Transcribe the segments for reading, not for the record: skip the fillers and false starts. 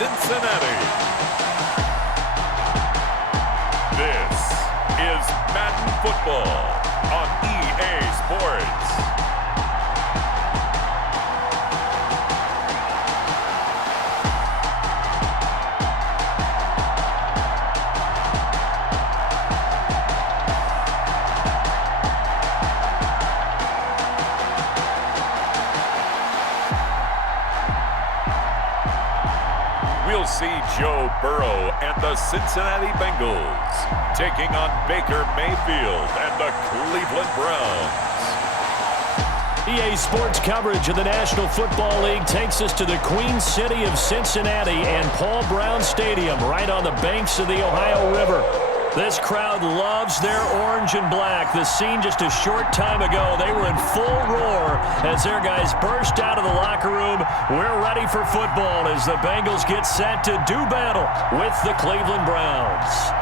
Cincinnati. This is Madden Football on EA Sports. We'll see Joe Burrow and the Cincinnati Bengals taking on Baker Mayfield and the Cleveland Browns. EA Sports coverage of the National Football League takes us to the Queen City of Cincinnati and Paul Brown Stadium right on the banks of the Ohio River. This crowd loves their orange and black. The scene just a short time ago, they were in full roar as their guys burst out of the locker room. We're ready for football as the Bengals get set to do battle with the Cleveland Browns.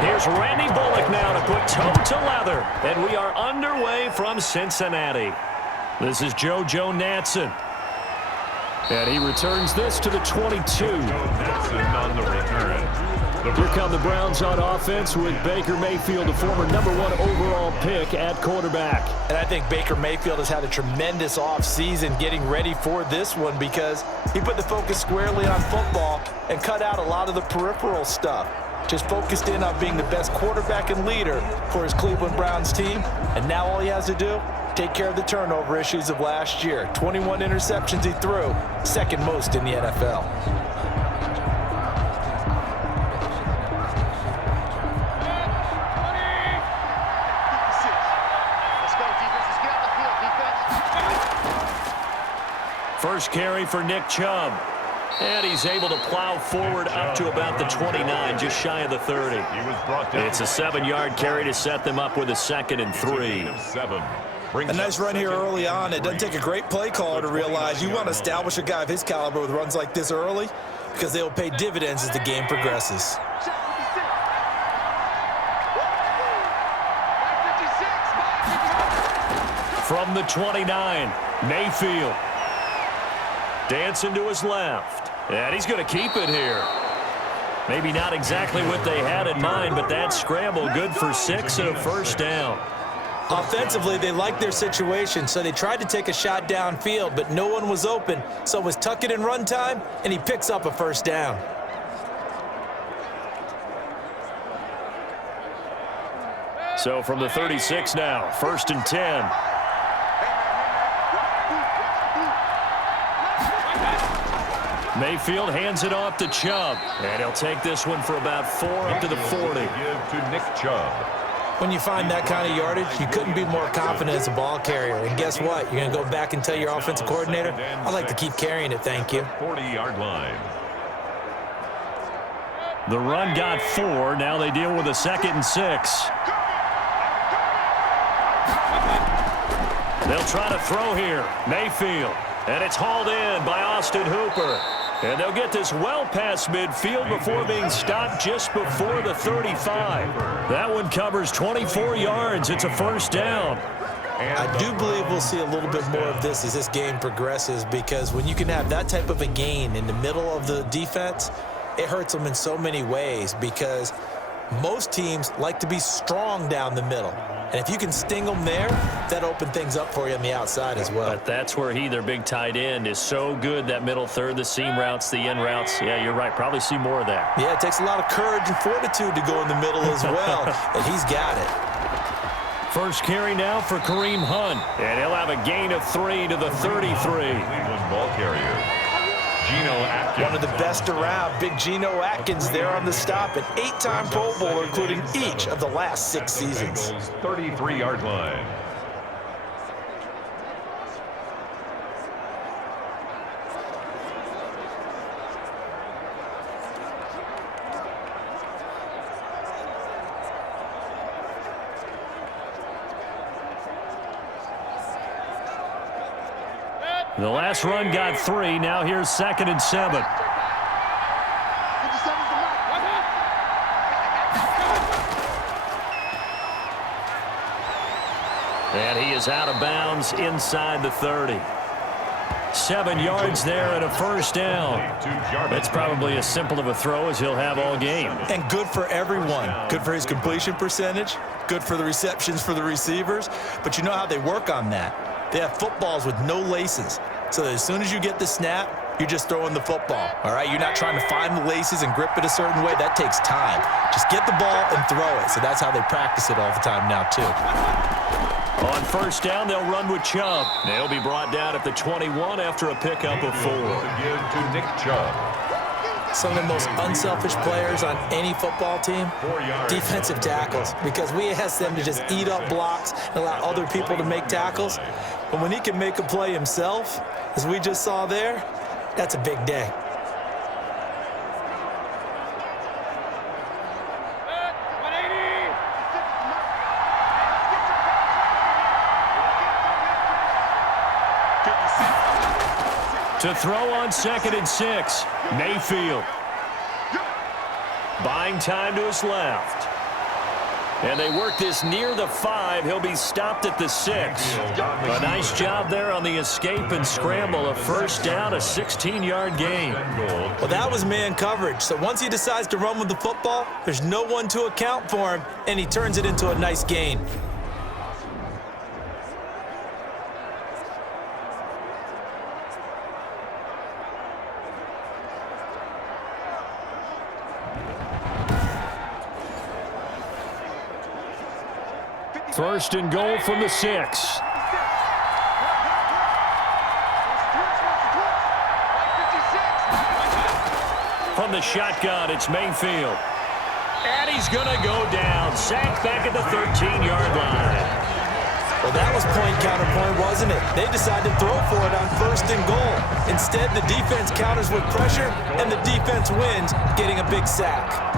Here's Randy Bullock now to put toe to leather. And we are underway from Cincinnati. This is JoJo Natson. And he returns this to the 22. Natson on the return. Here come the Browns on offense with Baker Mayfield, the former #1 overall pick at quarterback. And I think Baker Mayfield has had a tremendous offseason getting ready for this one because he put the focus squarely on football and cut out a lot of the peripheral stuff. Just focused in on being the best quarterback and leader for his Cleveland Browns team. And now all he has to do, take care of the turnover issues of last year. 21 interceptions he threw, second most in the NFL. First carry for Nick Chubb. And he's able to plow forward up to about the 29, just shy of the 30. It's a 7-yard carry to set them up with a 2nd and 3. A nice run here early on. It doesn't take a great play caller to realize you want to establish a guy of his caliber with runs like this early because they will pay dividends as the game progresses. From the 29, Mayfield. Dancing to his left. And he's going to keep it here. Maybe not exactly what they had in mind, but that scramble good for 6 and a first down. Offensively, they liked their situation, so they tried to take a shot downfield, but no one was open. So it was tuck it in run time, and he picks up a first down. So from the 36 now, 1st and 10. Mayfield hands it off to Chubb. And he'll take this one for about 4 up to the 40. Give to Nick Chubb. When you find that kind of yardage, you couldn't be more confident as a ball carrier. And guess what? You're going to go back and tell your offensive coordinator, I'd like to keep carrying it, thank you. 40-yard line. The run got 4. Now they deal with a 2nd and 6. They'll try to throw here. Mayfield. And it's hauled in by Austin Hooper. And they'll get this well past midfield before being stopped just before the 35. That one covers 24 yards. It's a first down. I do believe we'll see a little bit more of this as this game progresses because when you can have that type of a gain in the middle of the defense, it hurts them in so many ways because most teams like to be strong down the middle. And if you can sting them there, that opens things up for you on the outside as well. But that's where their big tight end, is so good, that middle third, the seam routes, the in routes. Yeah, you're right. Probably see more of that. Yeah, it takes a lot of courage and fortitude to go in the middle as well, and he's got it. First carry now for Kareem Hunt. And he'll have a gain of 3 to the 33. Cleveland ball carrier. Geno Atkins. One of the best around, big Geno Atkins there on the stop, an 8-time Pro Bowler, including each of the last 6 seasons. 33-yard line. The last run got 3. Now here's 2nd and 7. And he is out of bounds inside the 30. 7 yards there and a first down. That's probably as simple of a throw as he'll have all game. And good for everyone. Good for his completion percentage. Good for the receptions for the receivers. But you know how they work on that. They have footballs with no laces. So that as soon as you get the snap, you're just throwing the football. All right? You're not trying to find the laces and grip it a certain way. That takes time. Just get the ball and throw it. So that's how they practice it all the time now, too. On first down, they'll run with Chubb. They'll be brought down at the 21 after a pickup of 4. To Nick Chubb. Some of the most unselfish players on any football team, defensive tackles, because we ask them to just eat up blocks and allow other people to make tackles. But when he can make a play himself, as we just saw there, that's a big day. To throw on 2nd and 6, Mayfield. Buying time to his left. And they work this near the 5. He'll be stopped at the 6. A nice job there on the escape and scramble. A first down, a 16-yard gain. Well, that was man coverage. So once he decides to run with the football, there's no one to account for him, and he turns it into a nice gain. First and goal from the 6. From the shotgun, it's Mayfield. And he's going to go down. Sacked back at the 13-yard line. Well, that was point counterpoint, wasn't it? They decided to throw for it on first and goal. Instead, the defense counters with pressure, and the defense wins, getting a big sack.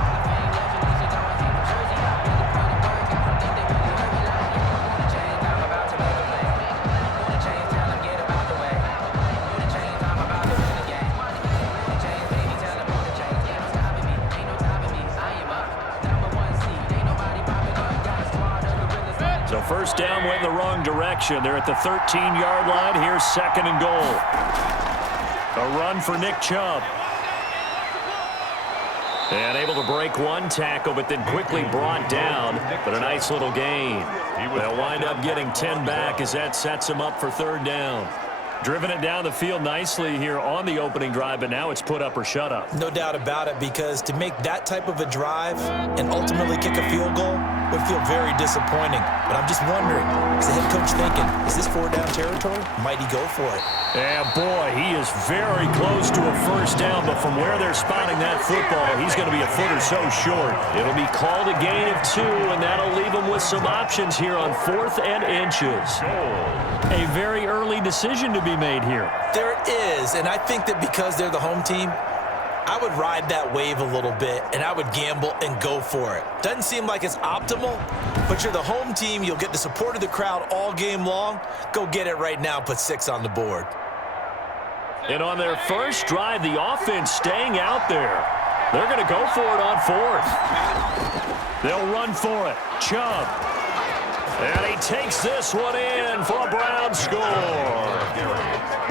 So first down went the wrong direction. They're at the 13-yard line. Here's 2nd and goal. A run for Nick Chubb. And able to break one tackle, but then quickly brought down. But a nice little gain. They'll wind up getting 10 back as that sets them up for 3rd down. Driven it down the field nicely here on the opening drive, but now it's put up or shut up. No doubt about it, because to make that type of a drive and ultimately kick a field goal would feel very disappointing. But I'm just wondering, is the head coach thinking, is this 4-down territory? Might he go for it? And boy, he is very close to a first down, but from where they're spotting that football, he's going to be a foot or so short. It'll be called a gain of 2, and that'll leave him with some options here on 4th and inches. A very early decision to be made here. There is, and I think that because they're the home team, I would ride that wave a little bit, and I would gamble and go for it. Doesn't seem like it's optimal, but you're the home team. You'll get the support of the crowd all game long. Go get it right now. Put 6 on the board. And on their first drive, the offense staying out there. They're going to go for it on 4th. They'll run for it. Chubb. And he takes this one in for a Brown score.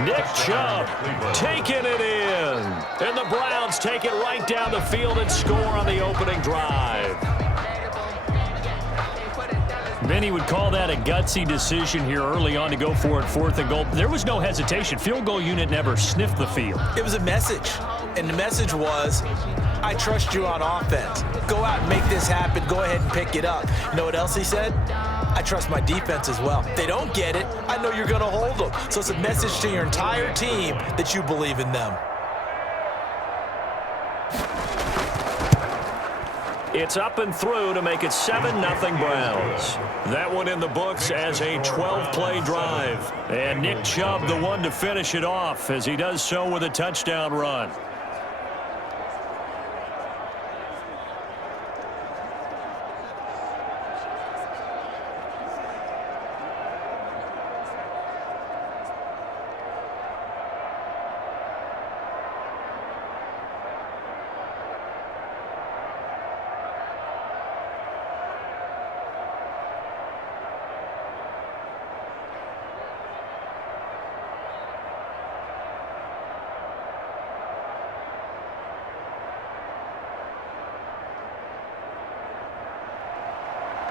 Nick Chubb taking it in. And the Browns take it right down the field and score on the opening drive. Many would call that a gutsy decision here early on to go for it 4th and goal. There was no hesitation. Field goal unit never sniffed the field. It was a message. And the message was, I trust you on offense. Go out and make this happen. Go ahead and pick it up. You know what else he said? I trust my defense as well. If they don't get it, I know you're going to hold them. So it's a message to your entire team that you believe in them. It's up and through to make it 7-0 Browns. That one in the books as a 12-play drive. And Nick Chubb the one to finish it off as he does so with a touchdown run.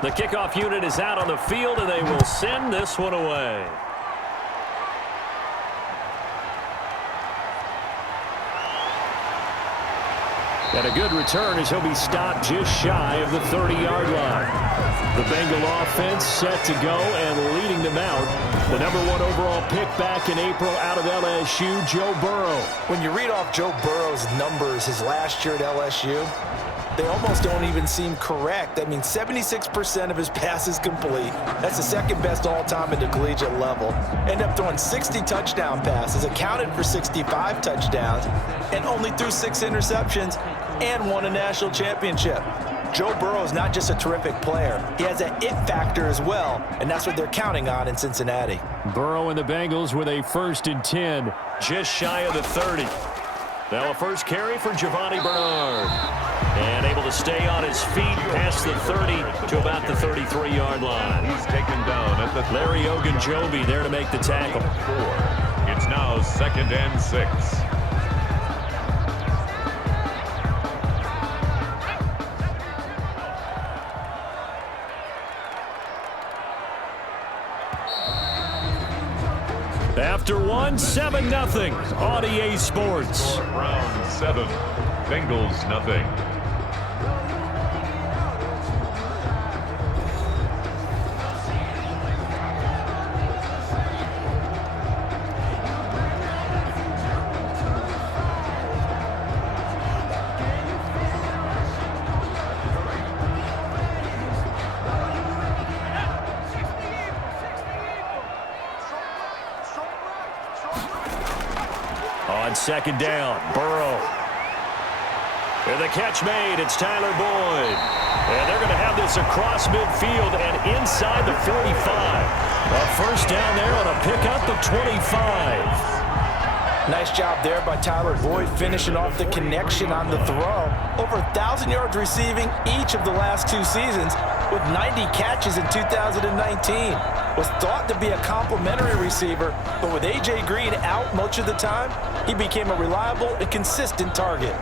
The kickoff unit is out on the field, and they will send this one away. And a good return as he'll be stopped just shy of the 30-yard line. The Bengal offense set to go and leading them out. The number 1 overall pick back in April out of LSU, Joe Burrow. When you read off Joe Burrow's numbers his last year at LSU, they almost don't even seem correct. I mean, 76% of his passes complete. That's the second best all-time at the collegiate level. Ended up throwing 60 touchdown passes, accounted for 65 touchdowns, and only threw 6 interceptions and won a national championship. Joe Burrow is not just a terrific player. He has an it factor as well, and that's what they're counting on in Cincinnati. Burrow and the Bengals with a 1st and 10, just shy of the 30. Now a first carry for Giovanni Bernard. And able to stay on his feet past the 30 to about the 33-yard line. He's taken down at the Larry Ogunjobi there to make the tackle. 4. It's now 2nd and 6. After 7-0 on EA Sports. Round 7, Bengals nothing. On 2nd down, Burrow. And the catch made, it's Tyler Boyd. And they're going to have this across midfield and inside the 45. A first down there on a pickup of 25. Nice job there by Tyler Boyd, finishing off the connection on the throw. Over 1,000 yards receiving each of the last 2 seasons, with 90 catches in 2019. Was thought to be a complimentary receiver, but with A.J. Green out much of the time, he became a reliable and consistent target.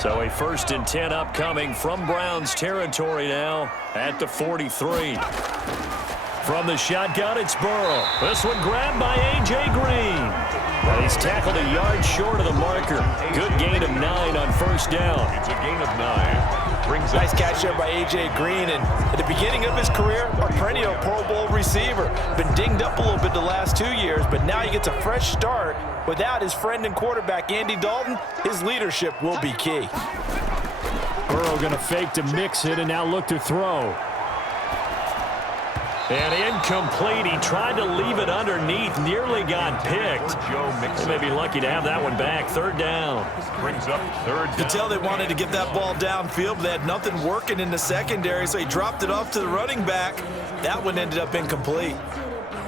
So a 1st and 10 upcoming from Browns territory now at the 43. From the shotgun, it's Burrow. This one grabbed by A.J. Green. And he's tackled a yard short of the marker. Good gain of 9 on 1st down. It's a gain of 9. Nice catch there by A.J. Green, and at the beginning of his career, a perennial Pro Bowl receiver. Been dinged up a little bit the last 2 years, but now he gets a fresh start. Without his friend and quarterback, Andy Dalton, his leadership will be key. Burrow going to fake to Mixon and now look to throw. And incomplete. He tried to leave it underneath, nearly got picked. They may be lucky to have that one back. 3rd down. Brings up 3rd down. You could tell they wanted to get that ball downfield, but they had nothing working in the secondary, so he dropped it off to the running back. That one ended up incomplete.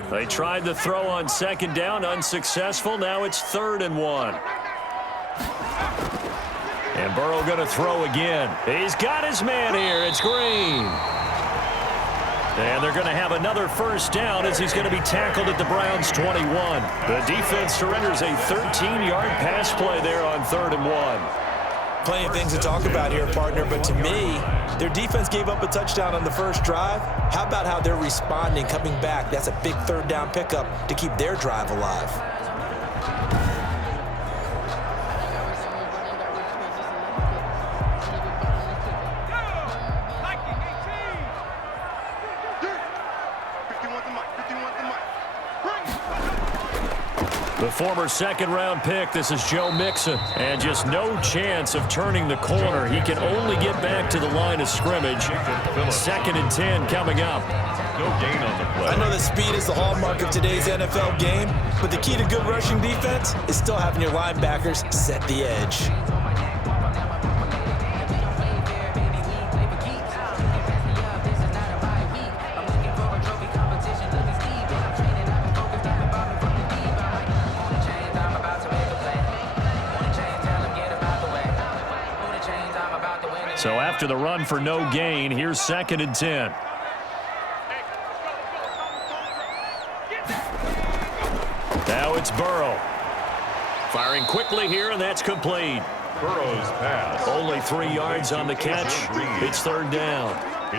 They tried to throw on 2nd down, unsuccessful. Now it's 3rd and 1. And Burrow going to throw again. He's got his man here. It's Green. And they're going to have another 1st down as he's going to be tackled at the Browns' 21. The defense surrenders a 13-yard pass play there on 3rd and 1. Plenty of things to talk about here, partner, but to me, their defense gave up a touchdown on the first drive. How about how they're responding, coming back? That's a big 3rd down pickup to keep their drive alive. The former 2nd-round pick, this is Joe Mixon. And just no chance of turning the corner. He can only get back to the line of scrimmage. 2nd and 10 coming up. No gain on the play. I know that speed is the hallmark of today's NFL game, but the key to good rushing defense is still having your linebackers set the edge. So after the run for no gain, here's 2nd and 10. Now it's Burrow. Firing quickly here, and that's complete. Burrow's pass. Only 3 yards on the catch. It's 3rd down.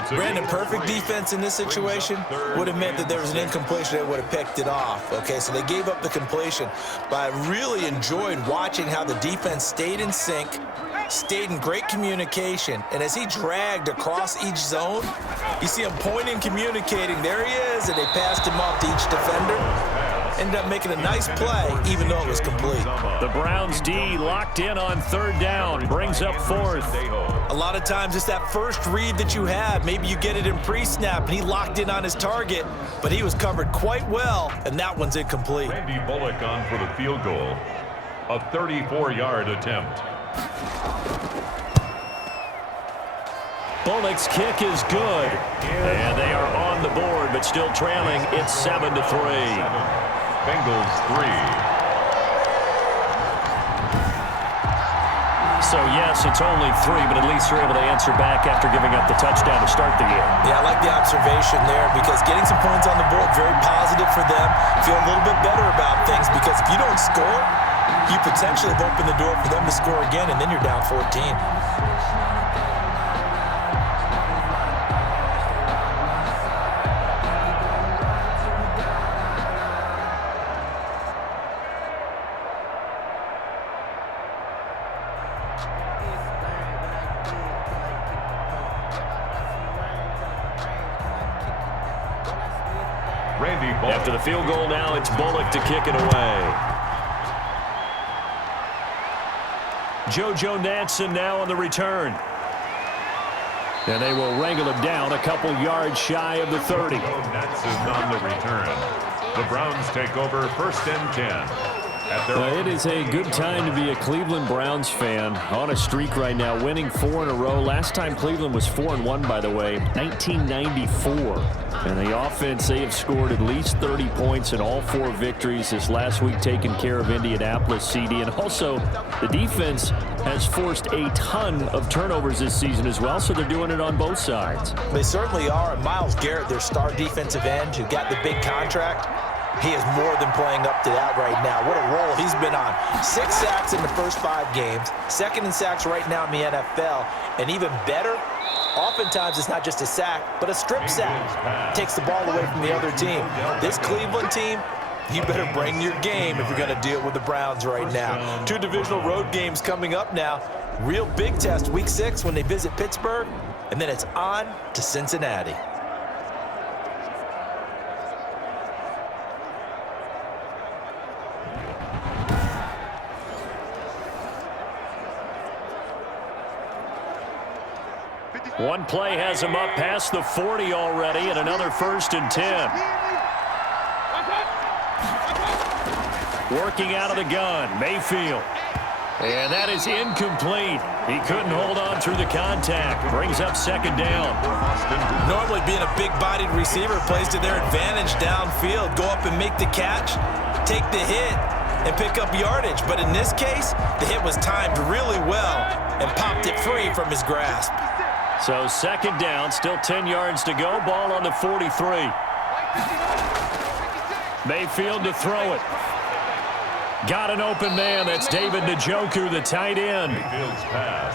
Brandon, perfect defense in this situation would have meant that there was an incompletion that would have picked it off. Okay, so they gave up the completion. But I really enjoyed watching how the defense stayed in sync, stayed in great communication, and as he dragged across each zone, you see him pointing, communicating. There he is, and they passed him off to each defender. Ended up making a nice play, even though it was complete. The Browns D locked in on third down, brings up fourth. A lot of times it's that first read that you have. Maybe you get it in pre-snap, and he locked in on his target, but he was covered quite well, and that one's incomplete. Randy Bullock on for the field goal, a 34-yard attempt. Bullock's kick is good, and they are on the board, but still trailing. It's 7-3. Bengals 3. So, yes, it's only 3, but at least you're able to answer back after giving up the touchdown to start the game. Yeah, I like the observation there because getting some points on the board, very positive for them. Feel a little bit better about things because if you don't score, you potentially have opened the door for them to score again, and then you're down 14. After the field goal now, it's Bullock to kick it away. JoJo Natson now on the return. And they will wrangle him down a couple yards shy of the 30. Natson on the return. The Browns take over 1st and 10. It is a good time to be a Cleveland Browns fan. On a streak right now, winning 4 in a row. Last time Cleveland was 4-1, by the way, 1994. And the offense, they have scored at least 30 points in all 4 victories this last week, taking care of Indianapolis, CD. And also, the defense has forced a ton of turnovers this season as well, so they're doing it on both sides. They certainly are. And Myles Garrett, their star defensive end, who got the big contract, he is more than playing up to that right now. What a role he's been on. 6 sacks in the first 5 games, 2nd in sacks right now in the NFL, and even better, oftentimes it's not just a sack, but a strip sack. Takes the ball away from the other team. This Cleveland team, you better bring your game if you're going to deal with the Browns right now. 2 divisional road games coming up now. Real big test, week 6 when they visit Pittsburgh, and then it's on to Cincinnati. One play has him up past the 40 already, and another 1st and 10. Working out of the gun, Mayfield. And that is incomplete. He couldn't hold on through the contact. Brings up 2nd down. Normally being a big-bodied receiver plays to their advantage downfield. Go up and make the catch, take the hit, and pick up yardage. But in this case, the hit was timed really well and popped it free from his grasp. So 2nd down, still 10 yards to go. Ball on the 43. Mayfield to throw it. Got an open man. That's David Njoku, the tight end.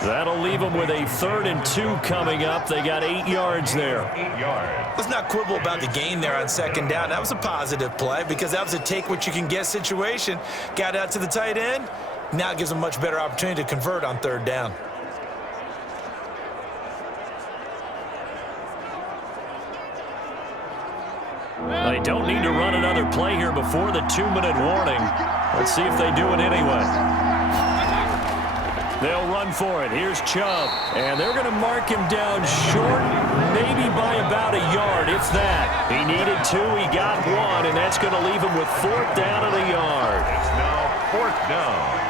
That'll leave them with a 3rd and 2 coming up. They got 8 yards there. 8 yards. Let's not quibble about the gain there on 2nd down. That was a positive play because that was a take-what-you-can-get situation. Got out to the tight end. Now it gives them a much better opportunity to convert on 3rd down. They don't need to run another play here before the 2-minute warning. Let's see if they do it anyway. They'll run for it. Here's Chubb. And they're going to mark him down short, maybe by about a yard, if that. He needed 2, he got 1, and that's going to leave him with 4th down and a yard. It's now 4th down.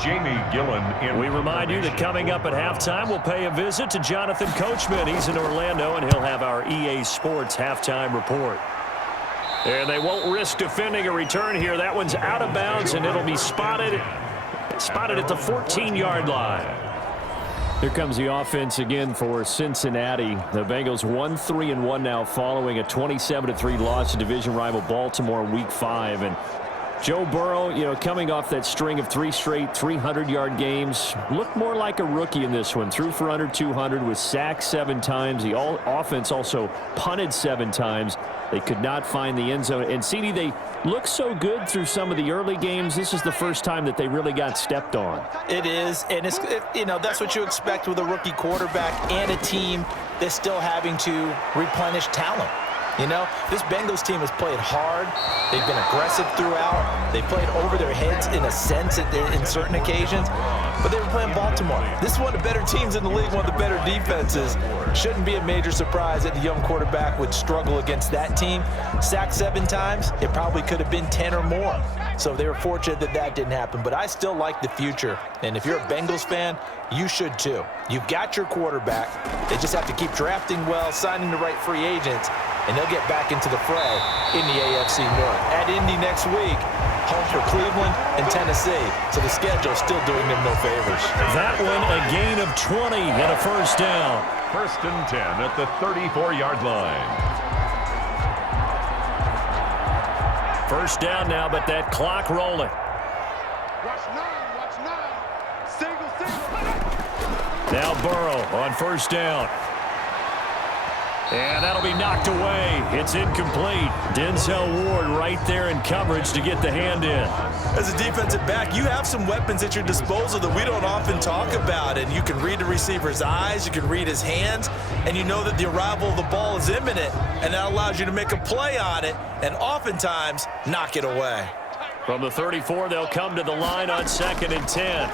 Jamie Gillen. We remind you that coming up at halftime, we'll pay a visit to Jonathan Coachman. He's in Orlando, and he'll have our EA Sports halftime report. And they won't risk defending a return here. That one's out of bounds, and it'll be spotted at the 14-yard line. Here comes the offense again for Cincinnati. The Bengals 1-3-1 now following a 27-3 loss to division rival Baltimore in Week 5. And Joe Burrow, coming off that string of 3 straight 300-yard games, looked more like a rookie in this one. Threw for under 200, was sacked 7 times. The offense also punted 7 times. They could not find the end zone. And, CD, they looked so good through some of the early games. This is the first time that they really got stepped on. It is, and that's what you expect with a rookie quarterback and a team that's still having to replenish talent. This Bengals team has played hard. They've been aggressive throughout. They played over their heads in a sense in certain occasions. But they were playing Baltimore. This is one of the better teams in the league, one of the better defenses. Shouldn't be a major surprise that the young quarterback would struggle against that team. Sacked 7 times, it probably could have been 10 or more. So they were fortunate that didn't happen. But I still like the future. And if you're a Bengals fan, you should too. You've got your quarterback. They just have to keep drafting well, signing the right free agents, and they'll get back into the fray in the AFC North. At Indy next week, home for Cleveland and Tennessee. So the schedule's still doing them no favors. That one, a gain of 20 and a first down. 1st and 10 at the 34-yard line. First down now, but that clock rolling. Watch 9. Single. Now Burrow on first down. And that'll be knocked away. It's incomplete. Denzel Ward right there in coverage to get the hand in. As a defensive back, you have some weapons at your disposal that we don't often talk about. And you can read the receiver's eyes, you can read his hands, and you know that the arrival of the ball is imminent. And that allows you to make a play on it and oftentimes knock it away. From the 34, they'll come to the line on 2nd and 10.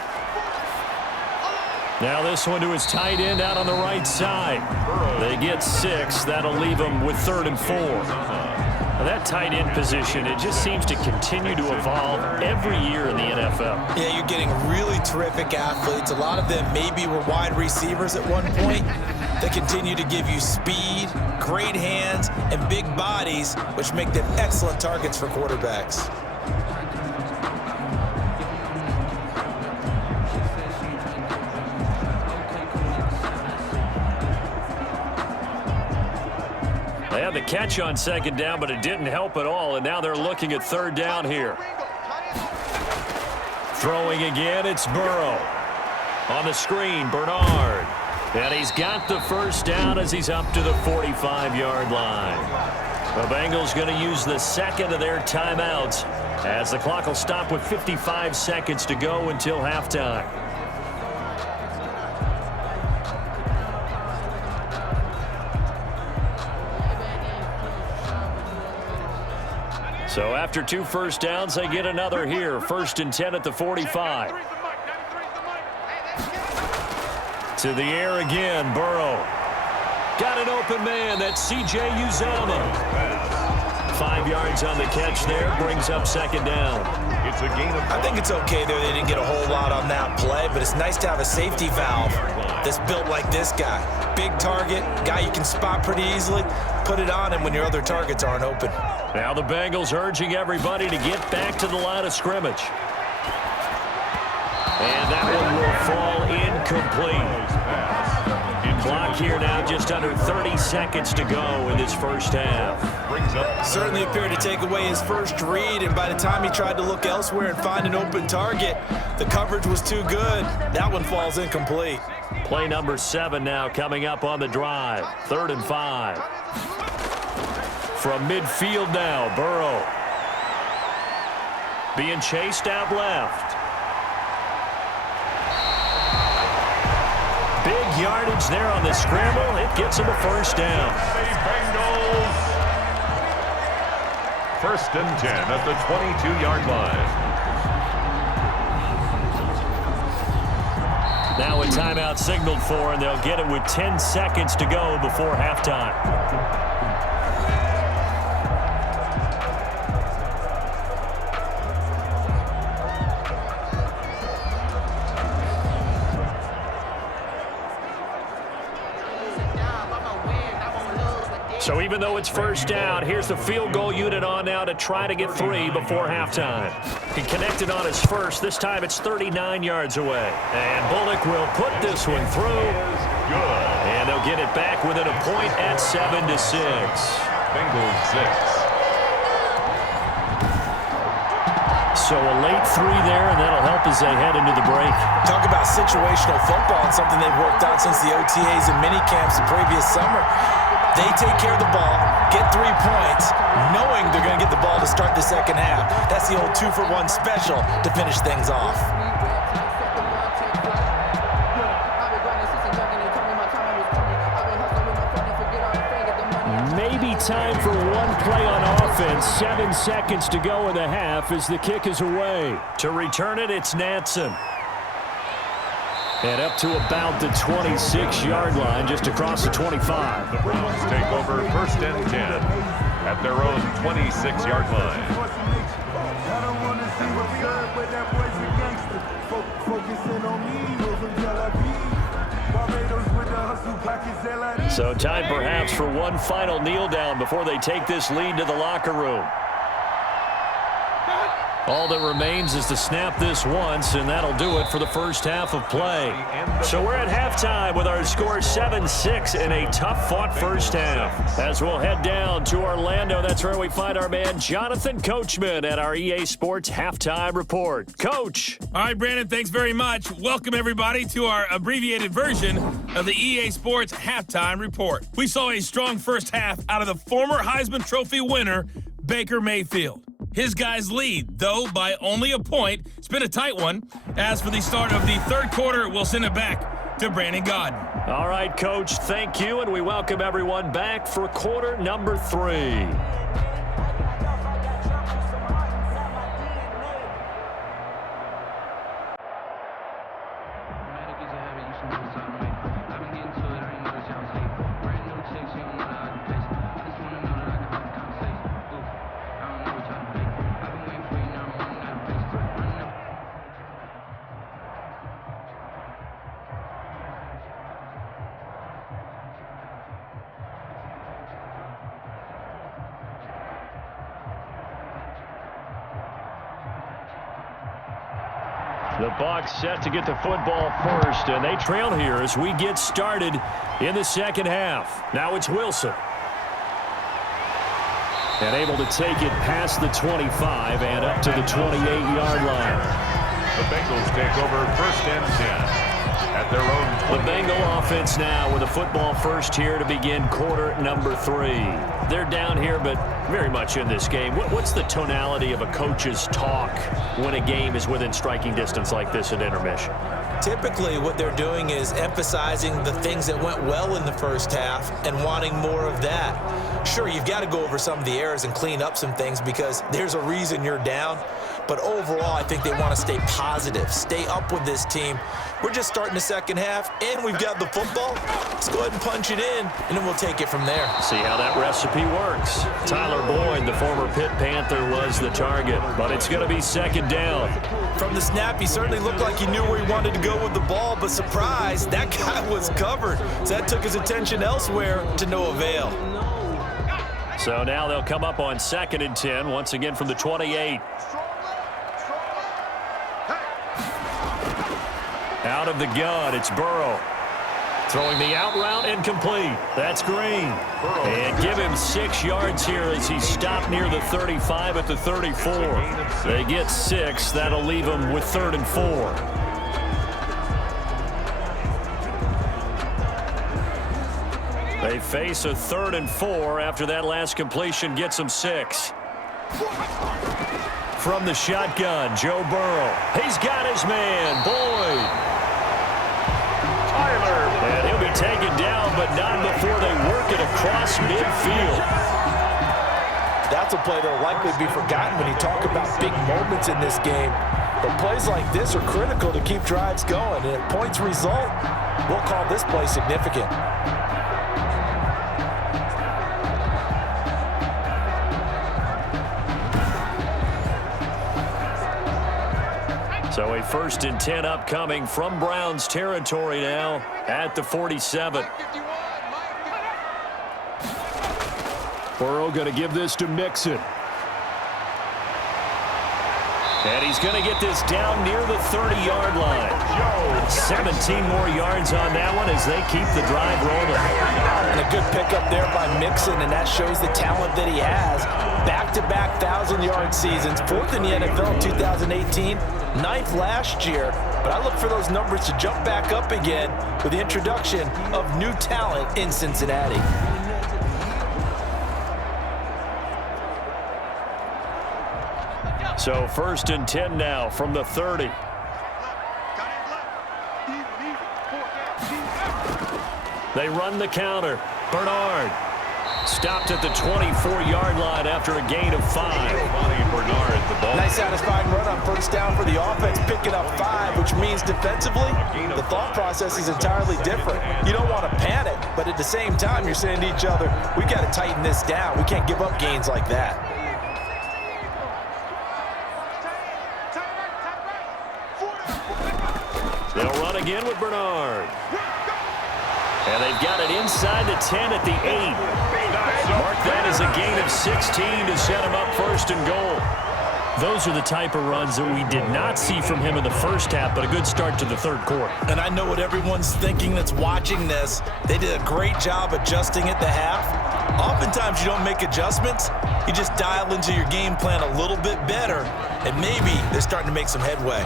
Now this one to his tight end out on the right side. They get 6. That'll leave them with 3rd and 4. Now that tight end position, it just seems to continue to evolve every year in the NFL. Yeah, you're getting really terrific athletes. A lot of them maybe were wide receivers at one point. They continue to give you speed, great hands, and big bodies, which make them excellent targets for quarterbacks. They had the catch on 2nd down, but it didn't help at all, and now they're looking at 3rd down here. Throwing again, it's Burrow. On the screen, Bernard. And he's got the first down as he's up to the 45-yard line. The Bengals going to use the 2nd of their timeouts as the clock will stop with 55 seconds to go until halftime. So after 2 first downs, they get another here. 1st and 10 at the 45. To the air again, Burrow. Got an open man, that's C.J. Uzomah. 5 yards on the catch there, brings up 2nd down. It's a gain of 5. I think it's okay there. They didn't get a whole lot on that play, but it's nice to have a safety valve that's built like this guy. Big target, guy you can spot pretty easily. Put it on him when your other targets aren't open. Now the Bengals urging everybody to get back to the line of scrimmage. And that one will fall incomplete. Clock here now, just under 30 seconds to go in this first half. Certainly appeared to take away his first read, and by the time he tried to look elsewhere and find an open target, the coverage was too good. That one falls incomplete. Play number 7 now coming up on the drive. 3rd and 5. From midfield now, Burrow. Being chased out left. Big yardage there on the scramble. It gets him a first down. Bengals. 1st and 10 at the 22-yard line. Now a timeout signaled for, and they'll get it with 10 seconds to go before halftime. So he Even though it's first down, here's the field goal unit on now to try to get 3 before halftime. He connected on his first. This time it's 39 yards away. And Bullock will put this one through. And they'll get it back within a point at 7-6. Bengals 6. So a late 3 there, and that'll help as they head into the break. Talk about situational football and something they've worked on since the OTAs and mini camps the previous summer. They take care of the ball, get 3 points, knowing they're going to get the ball to start the second half. That's the old 2-for-1 special to finish things off. Maybe time for one play on offense. 7 seconds to go in the half as the kick is away. To return it, it's Natson. And up to about the 26-yard line, just across the 25. The Browns take over 1st and 10 at their own 26-yard line. I don't want to see what's good, but that boy's a gangster. Focusing on me, moving till I pee. Barbados with the hustle pockets, LID. So time perhaps for one final kneel down before they take this lead to the locker room. All that remains is to snap this once, and that'll do it for the first half of play. So we're at halftime with our score 7-6 in a tough-fought first half. As we'll head down to Orlando, that's where we find our man Jonathan Coachman at our EA Sports Halftime Report. Coach. All right, Brandon, thanks very much. Welcome, everybody, to our abbreviated version of the EA Sports Halftime Report. We saw a strong first half out of the former Heisman Trophy winner, Baker Mayfield. His guys lead, though, by only a point. It's been a tight one. As for the start of the third quarter, we'll send it back to Brandon Godden. All right, Coach, thank you, and we welcome everyone back for quarter number 3. The Bucs set to get the football first, and they trail here as we get started in the second half. Now it's Wilson. And able to take it past the 25 and up to the 28-yard line. The Bengals take over 1st and 10 at their own 20. The Bengal offense now with a football first here to begin quarter number 3. They're down here, but very much in this game. What's the tonality of a coach's talk when a game is within striking distance like this at intermission? Typically, what they're doing is emphasizing the things that went well in the first half and wanting more of that. Sure, you've got to go over some of the errors and clean up some things because there's a reason you're down. But overall, I think they want to stay positive, stay up with this team. We're just starting the second half, and we've got the football. Let's go ahead and punch it in, and then we'll take it from there. See how that recipe works. Tyler Boyd, the former Pitt Panther, was the target, but it's going to be second down. From the snap, he certainly looked like he knew where he wanted to go with the ball, but surprise, that guy was covered. So that took his attention elsewhere to no avail. So now they'll come up on 2nd and 10, once again from the 28. Out of the gun, it's Burrow. Throwing the out route incomplete. That's Green. And give him 6 yards here as he stopped near the 35 at the 34. They get 6. That'll leave him with 3rd and 4. They face a 3rd and 4 after that last completion gets them 6. From the shotgun, Joe Burrow. He's got his man, Boyd. And he'll be taken down, but not before they work it across midfield. That's a play that'll likely be forgotten when you talk about big moments in this game. But plays like this are critical to keep drives going. And if points result, we'll call this play significant. So a 1st and 10 upcoming from Browns territory now at the 47. Burrow going to give this to Mixon. And he's going to get this down near the 30-yard line. 17 more yards on that one as they keep the drive rolling. And a good pickup there by Mixon, and that shows the talent that he has. Back-to-back 1,000-yard seasons, 4th in the NFL in 2018, 9th last year. But I look for those numbers to jump back up again with the introduction of new talent in Cincinnati. So 1st and 10 now from the 30. They run the counter. Bernard stopped at the 24-yard line after a gain of 5. Bernard, the ball. Nice satisfying run on 1st down for the offense, picking up 5, which means defensively, the thought process is entirely different. You don't want to panic, but at the same time, you're saying to each other, we got to tighten this down. We can't give up gains like that. They'll run again with Bernard. And they've got it inside the 10 at the 8. Mark that as a gain of 16 to set him up 1st and goal. Those are the type of runs that we did not see from him in the first half, but a good start to the 3rd quarter. And I know what everyone's thinking that's watching this. They did a great job adjusting at the half. Oftentimes you don't make adjustments. You just dial into your game plan a little bit better, and maybe they're starting to make some headway.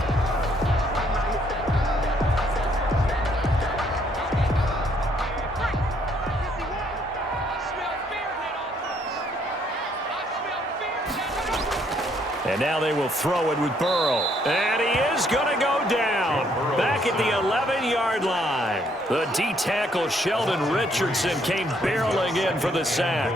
And now they will throw it with Burrow. And he is going to go down. Back at the 11-yard line. The D-tackle Sheldon Richardson came barreling in for the sack.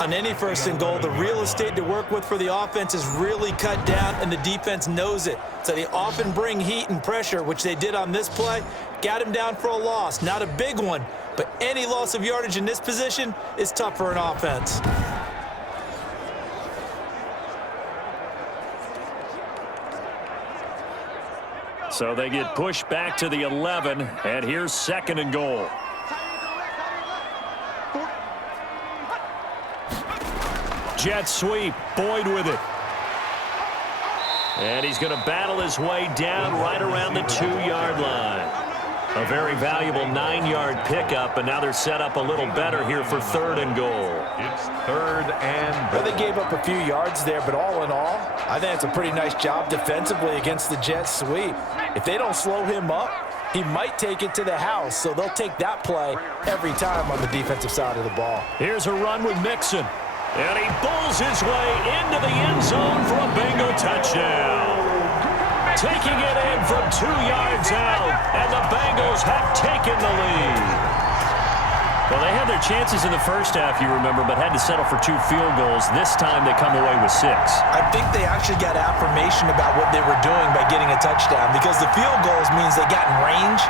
On any 1st and goal, the real estate to work with for the offense is really cut down, and the defense knows it. So they often bring heat and pressure, which they did on this play. Got him down for a loss. Not a big one, but any loss of yardage in this position is tough for an offense. So they get pushed back to the 11, and here's 2nd and goal. Jet sweep, Boyd with it. And he's going to battle his way down right around the 2-yard line. A very valuable 9-yard pickup, and now they're set up a little better here for 3rd and goal. It's 3rd and Well, they gave up a few yards there, but all in all, I think it's a pretty nice job defensively against the jet sweep. If they don't slow him up, he might take it to the house, so they'll take that play every time on the defensive side of the ball. Here's a run with Mixon, and he bulls his way into the end zone for a Bengal touchdown. Taking it in from 2 yards out, and the Bengals have taken the lead. Well, they had their chances in the first half, you remember, but had to settle for 2 field goals. This time they come away with 6. I think they actually got affirmation about what they were doing by getting a touchdown, because the field goals means they got in range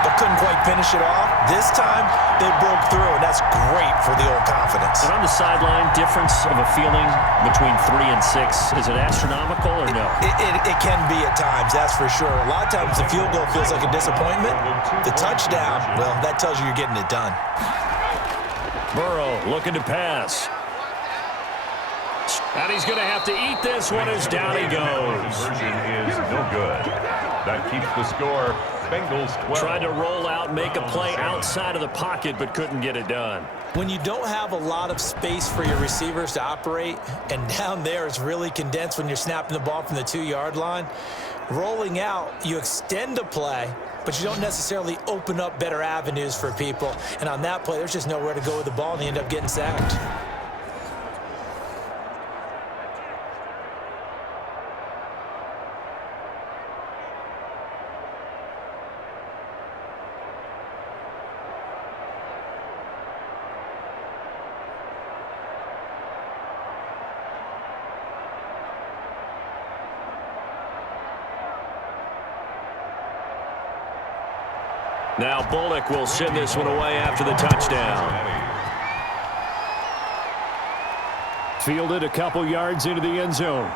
but couldn't quite finish it off. This time they broke through, and that's great for the old confidence. And on the sideline, difference of a feeling between 3 and 6, is it astronomical or no? It can be at times, that's for sure. A lot of times the field goal feels like a disappointment. The touchdown, well, that tells you you're getting it done. Burrow looking to pass. And he's going to have to eat this one as down he goes. Conversion is no good. That keeps the score. Bengals 12. Tried to roll out, make a play outside of the pocket, but couldn't get it done. When you don't have a lot of space for your receivers to operate, and down there it's really condensed when you're snapping the ball from the 2-yard line, rolling out, you extend a play, but you don't necessarily open up better avenues for people. And on that play, there's just nowhere to go with the ball, and they end up getting sacked. Now Bullock will send this one away after the touchdown. Fielded a couple yards into the end zone.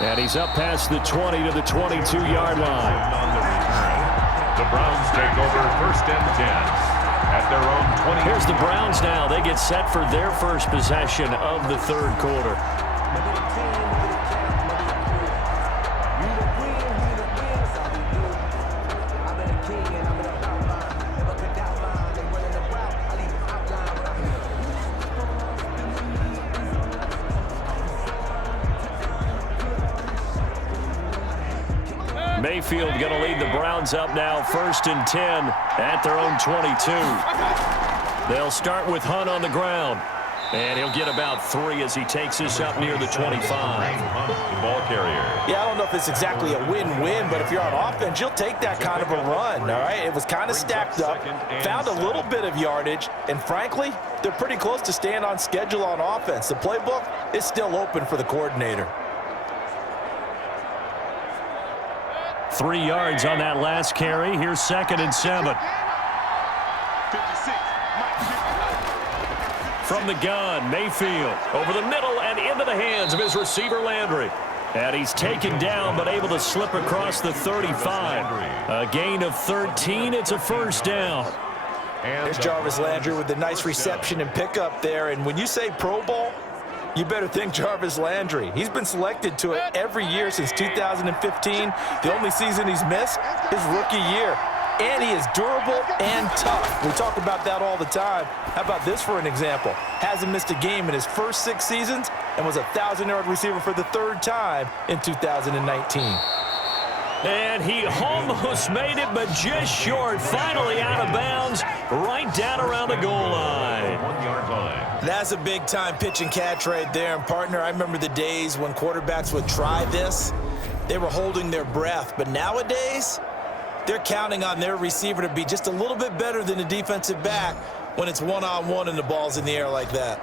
And he's up past the 20 to the 22-yard line. On the return, the Browns take over 1st and 10. at their own 20. Here's the Browns now. They get set for their first possession of the third quarter. Mayfield going to lead the Browns up now, 1st and 10 at their own 22. They'll start with Hunt on the ground, and he'll get about 3 as he takes us up near the 25. The ball carrier. Yeah, I don't know if it's exactly a win-win, but if you're on offense, you'll take that kind of a run, all right? It was kind of stacked up, found a little bit of yardage, and frankly, they're pretty close to staying on schedule on offense. The playbook is still open for the coordinator. 3 yards on that last carry. Here's 2nd and 7. From the gun, Mayfield over the middle and into the hands of his receiver, Landry. And he's taken down but able to slip across the 35. A gain of 13. It's a first down. There's Jarvis Landry with a nice reception and pickup there. And when you say Pro Bowl, you better think Jarvis Landry. He's been selected to it every year since 2015. The only season he's missed, his rookie year. And he is durable and tough. We talk about that all the time. How about this for an example? Hasn't missed a game in his first 6 seasons and was a 1,000-yard receiver for the 3rd time in 2019. And he almost made it, but just short. Finally out of bounds, right down around the goal line. 1-yard line. That's a big-time pitch and catch right there. And, partner, I remember the days when quarterbacks would try this. They were holding their breath. But nowadays, they're counting on their receiver to be just a little bit better than the defensive back when it's one-on-one and the ball's in the air like that.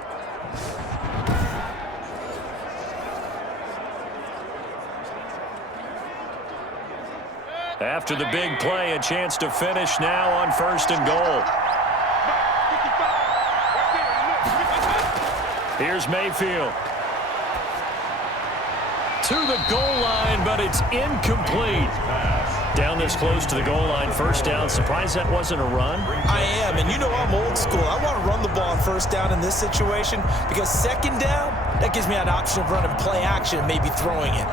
After the big play, a chance to finish now on 1st and goal. Here's Mayfield. To the goal line, but it's incomplete. Down this close to the goal line, 1st down. Surprised that wasn't a run? I am, and you know I'm old school. I want to run the ball on 1st down in this situation because 2nd down, that gives me an option of running play action and maybe throwing it.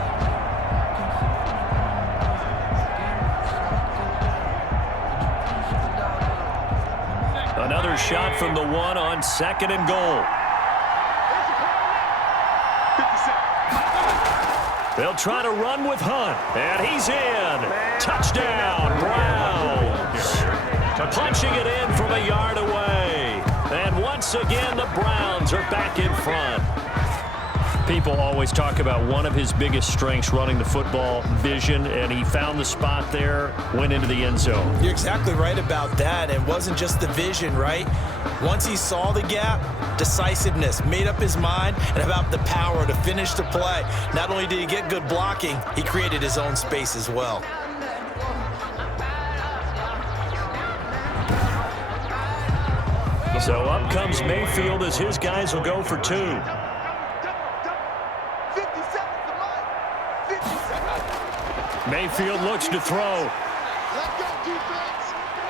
Another shot from the 1 on 2nd and goal. They'll try to run with Hunt, and he's in. Touchdown, Browns. Punching it in from a yard away. And once again, the Browns are back in front. People always talk about one of his biggest strengths running the football, vision, and he found the spot there, went into the end zone. You're exactly right about that. It wasn't just the vision, right? Once he saw the gap, decisiveness, made up his mind, and about the power to finish the play. Not only did he get good blocking, he created his own space as well. So up comes Mayfield as his guys will go for 2. Mayfield looks to throw.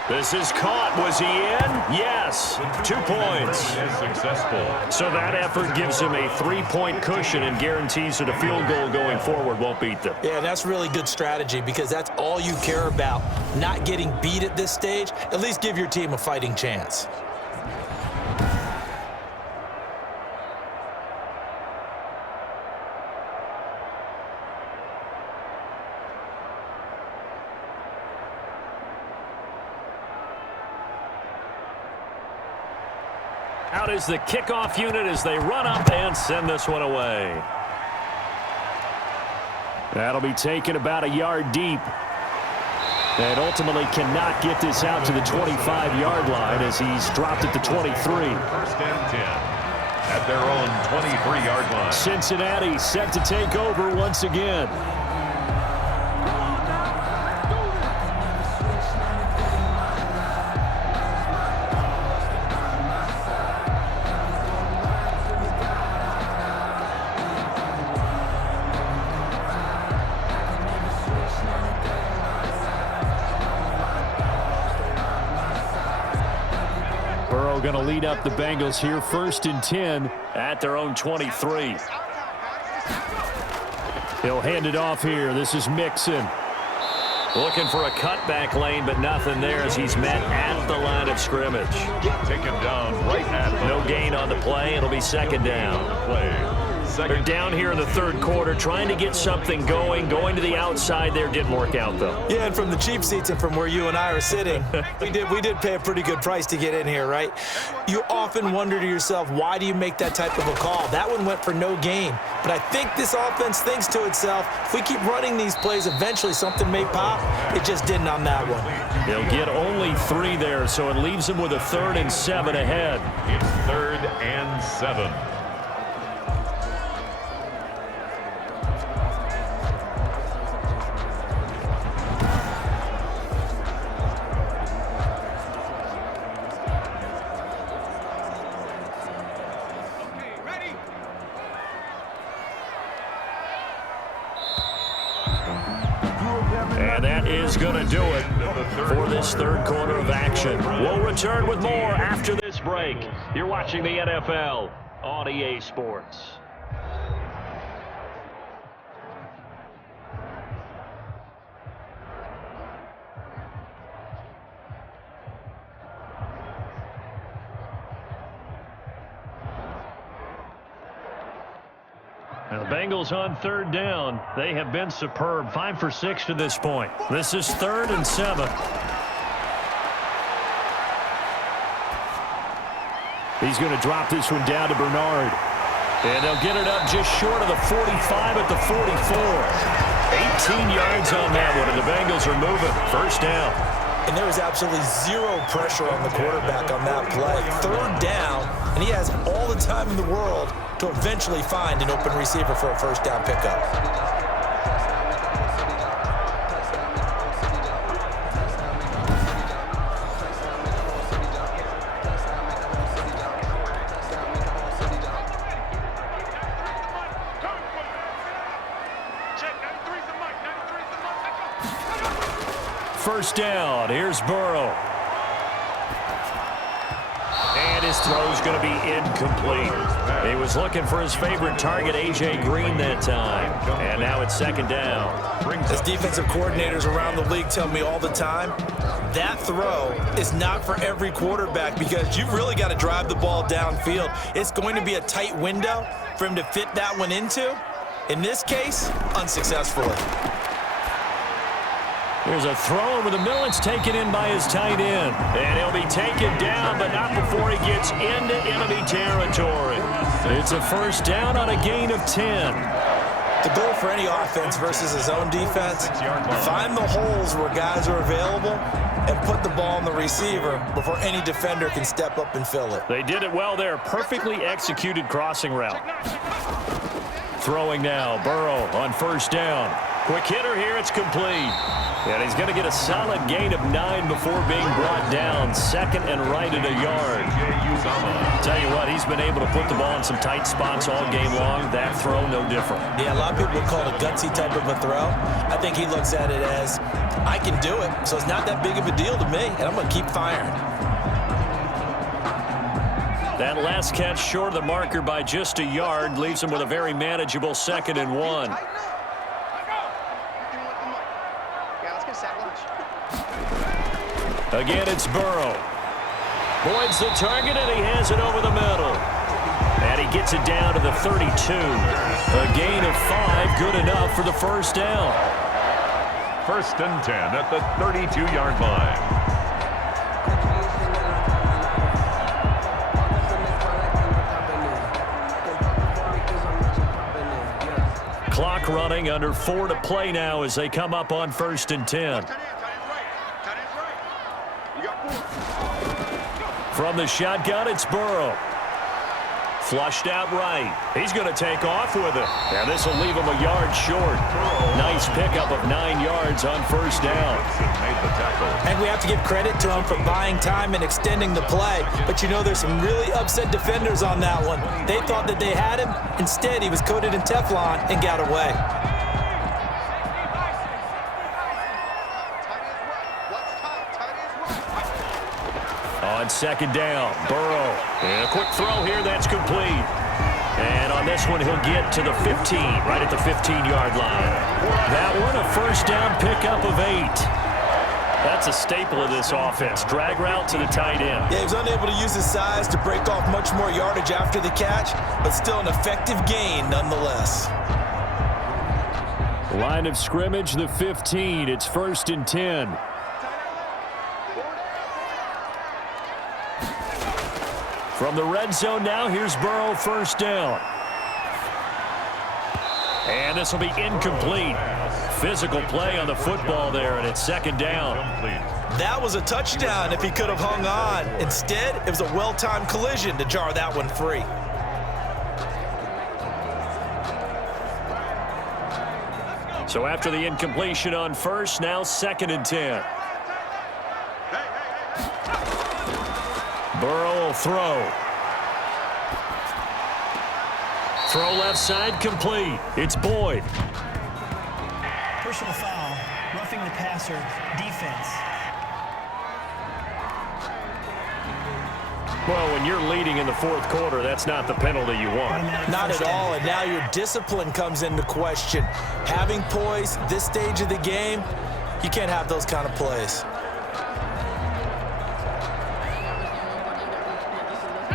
This is caught. Was he in? Yes. 2 points. Successful. So that effort gives him a 3-point cushion and guarantees that a field goal going forward won't beat them. Yeah, that's really good strategy because that's all you care about. Not getting beat at this stage. At least give your team a fighting chance. Out is the kickoff unit as they run up and send this one away. That'll be taken about a yard deep. And ultimately cannot get this out to the 25-yard line as he's dropped at the 23. 1st and 10 at their own 23-yard line. Cincinnati set to take over once again. going to lead up the Bengals here, 1st and 10 at their own 23. He'll hand it off here. This is Mixon. Looking for a cutback lane, but nothing there as he's met at the line of scrimmage. Taken down right at No gain on the play. It'll be 2nd down. They're down here in the 3rd quarter, trying to get something going. Going to the outside there didn't work out, though. Yeah, and from the cheap seats and from where you and I are sitting, we did pay a pretty good price to get in here, right? You often wonder to yourself, why do you make that type of a call? That one went for no gain. But I think this offense thinks to itself, if we keep running these plays, eventually something may pop. It just didn't on that one. They'll get only 3 there, so it leaves them with a 3rd and 7 ahead. It's 3rd and 7. And that is going to do it for this 3rd quarter of action. We'll return with more after this break. You're watching the NFL on EA Sports. Now the Bengals on 3rd down. They have been superb. 5 for 6 to this point. This is 3rd and 7. He's going to drop this one down to Bernard. And they'll get it up just short of the 45 at the 44. 18 yards on that one, and the Bengals are moving. 1st down. And there was absolutely zero pressure on the quarterback on that play. 3rd down, and he has all the time in the world to eventually find an open receiver for a 1st down pickup. First down. Here's Burrow. And his throw's going to be incomplete. He was looking for his favorite target, A.J. Green, that time. And now it's 2nd down. As defensive coordinators around the league tell me all the time, that throw is not for every quarterback because you've really got to drive the ball downfield. It's going to be a tight window for him to fit that one into. In this case, unsuccessfully. There's a throw over the middle. It's taken in by his tight end. And he'll be taken down, but not before he gets into enemy territory. It's a 1st down on a gain of 10. The goal for any offense versus his own defense, find the holes where guys are available and put the ball on the receiver before any defender can step up and fill it. They did it well there. Perfectly executed crossing route. Throwing now. Burrow on 1st down. Quick hitter here. It's complete. And he's going to get a solid gain of 9 before being brought down. 2nd and right at a yard. Tell you what, he's been able to put the ball in some tight spots all game long. That throw, no different. Yeah, a lot of people would call it a gutsy type of a throw. I think he looks at it as, I can do it, so it's not that big of a deal to me, and I'm going to keep firing. That last catch short of the marker by just a yard leaves him with a very manageable 2nd and 1. Again, it's Burrow. Boyd's the target, and he has it over the middle. And he gets it down to the 32. A gain of 5, good enough for the 1st down. 1st and 10 at the 32-yard line. Clock running, under 4 to play now as they come up on 1st and 10. From the shotgun, it's Burrow. Flushed out right. He's going to take off with it. And this will leave him a yard short. Nice pickup of 9 yards on 1st down. And we have to give credit to him for buying time and extending the play. But you know, there's some really upset defenders on that one. They thought that they had him. Instead, he was coated in Teflon and got away. it's second down. Burrow. And a quick throw here. That's complete. And on this one, he'll get to the 15, right at the 15-yard line. That one, a first down pickup of 8. That's a staple of this offense. Drag route to the tight end. Yeah, he was unable to use his size to break off much more yardage after the catch, but still an effective gain nonetheless. Line of scrimmage, the 15. It's 1st and 10. From the red zone now, here's Burrow, first down. And this will be incomplete. Physical play on the football there, and it's second down. That was a touchdown if he could have hung on. Instead, it was a well-timed collision to jar that one free. So after the incompletion on first, now 2nd and 10. Burrow will throw. Throw left side, complete. It's Boyd. Personal foul, roughing the passer, defense. Well, when you're leading in the 4th quarter, that's not the penalty you want. Not at all, and now your discipline comes into question. Having poise this stage of the game, you can't have those kind of plays.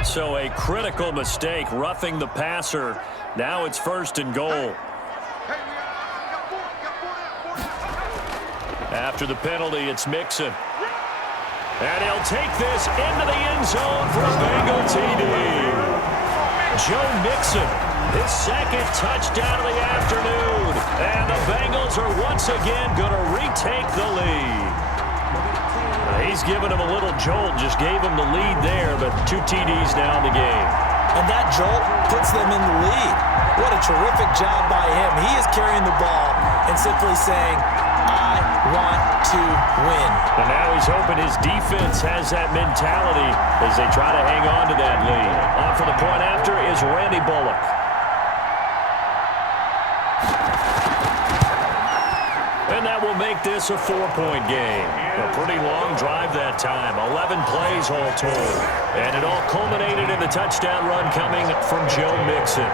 So a critical mistake, roughing the passer. Now it's 1st and goal. After the penalty, it's Mixon. And he'll take this into the end zone for a Bengal TD. Joe Mixon, his 2nd touchdown of the afternoon. And the Bengals are once again going to retake the lead. He's given him a little jolt, just gave him the lead there, but 2 TDs now in the game. And that jolt puts them in the lead. What a terrific job by him. He is carrying the ball and simply saying, I want to win. And now he's hoping his defense has that mentality as they try to hang on to that lead. On for the point after is Randy Bullock. And that will make this a 4-point game. A pretty long drive that time. 11 plays all told. And it all culminated in the touchdown run coming from Joe Mixon.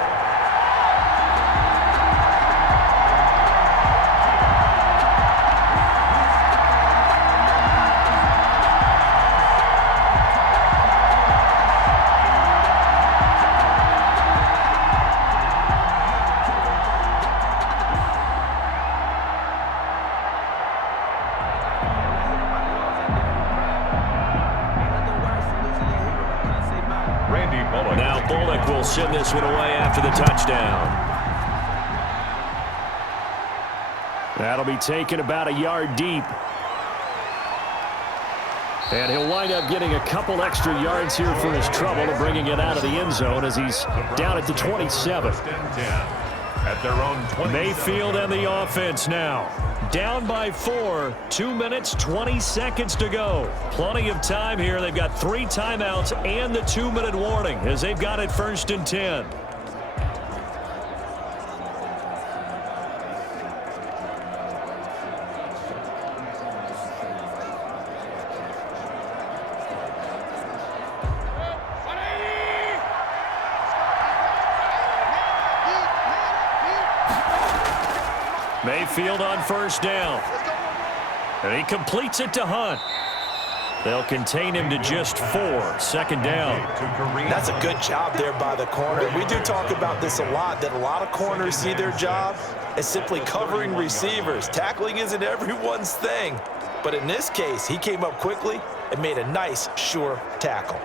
Now Bullock will send this one away after the touchdown. That'll be taken about a yard deep. And he'll wind up getting a couple extra yards here for his trouble and bringing it out of the end zone as he's down at the 27. At their own 20. Mayfield and the offense now. Down by 4, 2 minutes, 20 seconds to go. Plenty of time here. They've got 3 timeouts and the 2-minute warning as they've got it 1st and 10. Mayfield on 1st down. And he completes it to Hunt. They'll contain him to just 4. 2nd down. That's a good job there by the corner. We do talk about this a lot, that a lot of corners see their job as simply covering receivers. Tackling isn't everyone's thing. But in this case, he came up quickly and made a nice, sure tackle.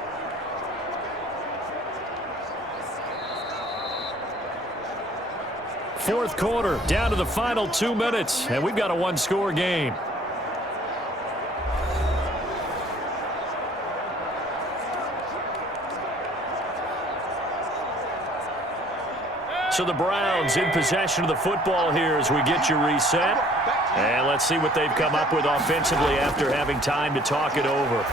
Fourth quarter, down to the final 2 minutes, and we've got a 1-score game. So the Browns in possession of the football here as we get you reset. And let's see what they've come up with offensively after having time to talk it over.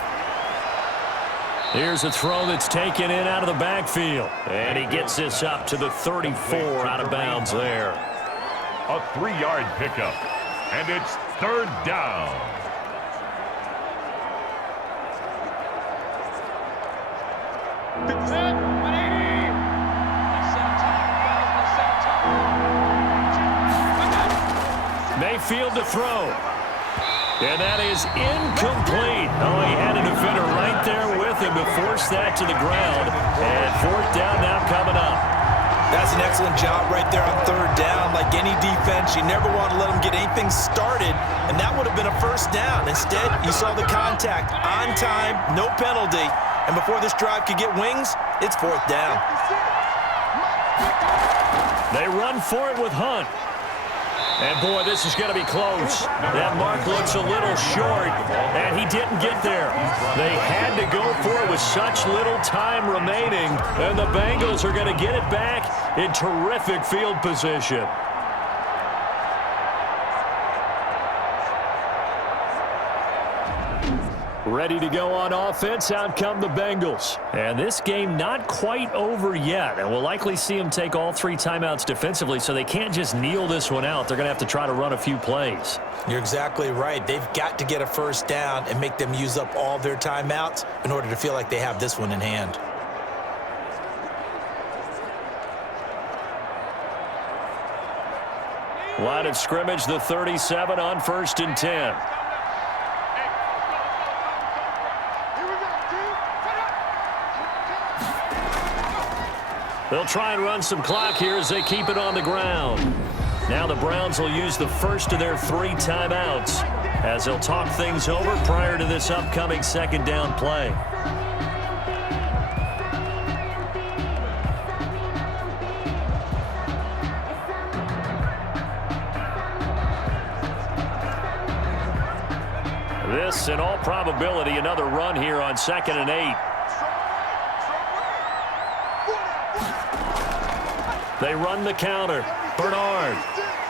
Here's a throw that's taken in out of the backfield. And he gets this up to the 34 out of bounds there. A 3-yard pickup. And it's 3rd down. Mayfield to throw. And that is incomplete. Oh, he had a defender right there with him to force that to the ground. And fourth down now coming up. That's an excellent job right there on third down. Like any defense, you never want to let them get anything started, and that would have been a first down. Instead, you saw the contact on time, no penalty, and before this drive could get wings, it's fourth down. They run for it with Hunt. And, boy, this is going to be close. That mark looks a little short, and he didn't get there. They had to go for it with such little time remaining, and the Bengals are going to get it back in terrific field position. Ready to go on offense, out come the Bengals. And this game not quite over yet, and we'll likely see them take all 3 timeouts defensively, so they can't just kneel this one out. They're going to have to try to run a few plays. You're exactly right. They've got to get a first down and make them use up all their timeouts in order to feel like they have this one in hand. Line of scrimmage, the 37 on 1st and 10. They'll try and run some clock here as they keep it on the ground. Now the Browns will use the first of their 3 timeouts as they'll talk things over prior to this upcoming second down play. This, in all probability, another run here on 2nd and 8. They run the counter. Bernard.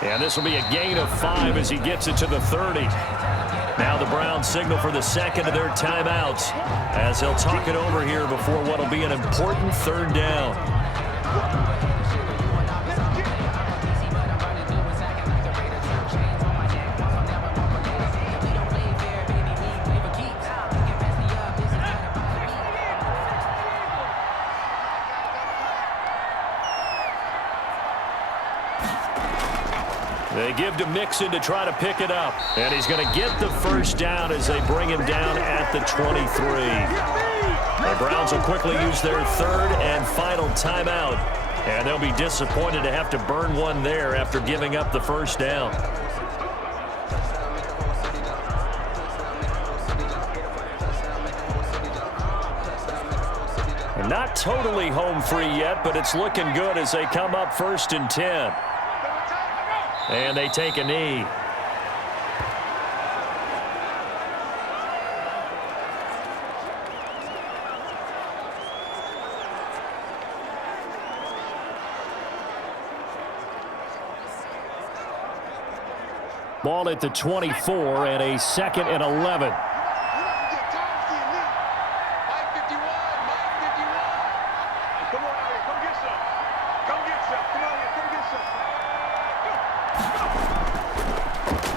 And this will be a gain of 5 as he gets it to the 30. Now the Browns signal for the second of their timeouts as they'll talk it over here before what will be an important 3rd down. They give to Mixon to try to pick it up. And he's going to get the first down as they bring him down at the 23. The Browns will quickly use their 3rd and final timeout. And they'll be disappointed to have to burn one there after giving up the first down. Not totally home free yet, but it's looking good as they come up 1st and 10. And they take a knee. Ball at the 24 and a 2nd and 11.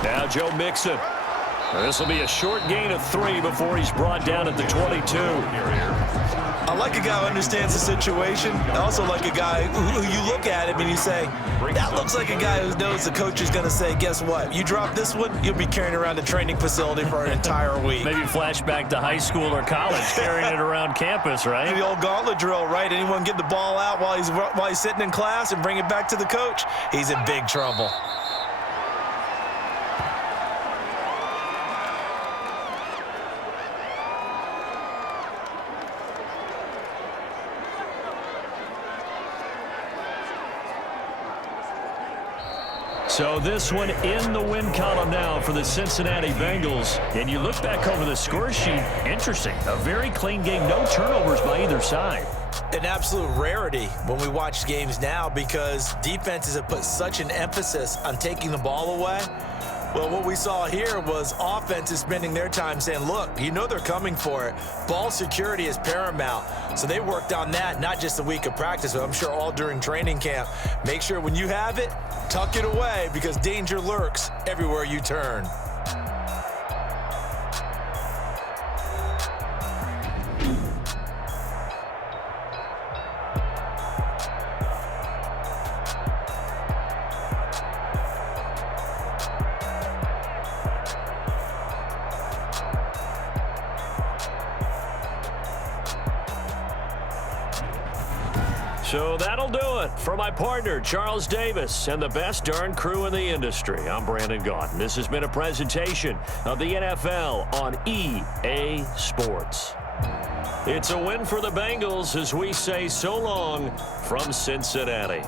Now Joe Mixon. This will be a short gain of 3 before he's brought down at the 22. I like a guy who understands the situation. I also like a guy who you look at him and you say, that looks like a guy who knows the coach is going to say, guess what? You drop this one, you'll be carrying around the training facility for an entire week. Maybe flashback to high school or college, carrying it around campus, right? The old gauntlet drill, right? Anyone get the ball out while he's sitting in class and bring it back to the coach? He's in big trouble. So this one in the win column now for the Cincinnati Bengals. And you look back over the score sheet, interesting. A very clean game, no turnovers by either side. An absolute rarity when we watch games now because defenses have put such an emphasis on taking the ball away. Well, what we saw here was offenses spending their time saying, look, you know they're coming for it. Ball security is paramount. So they worked on that, not just a week of practice, but I'm sure all during training camp. Make sure when you have it, tuck it away because danger lurks everywhere you turn. So that'll do it. For my partner, Charles Davis, and the best darn crew in the industry, I'm Brandon Gaudin. This has been a presentation of the NFL on EA Sports. It's a win for the Bengals as we say so long from Cincinnati.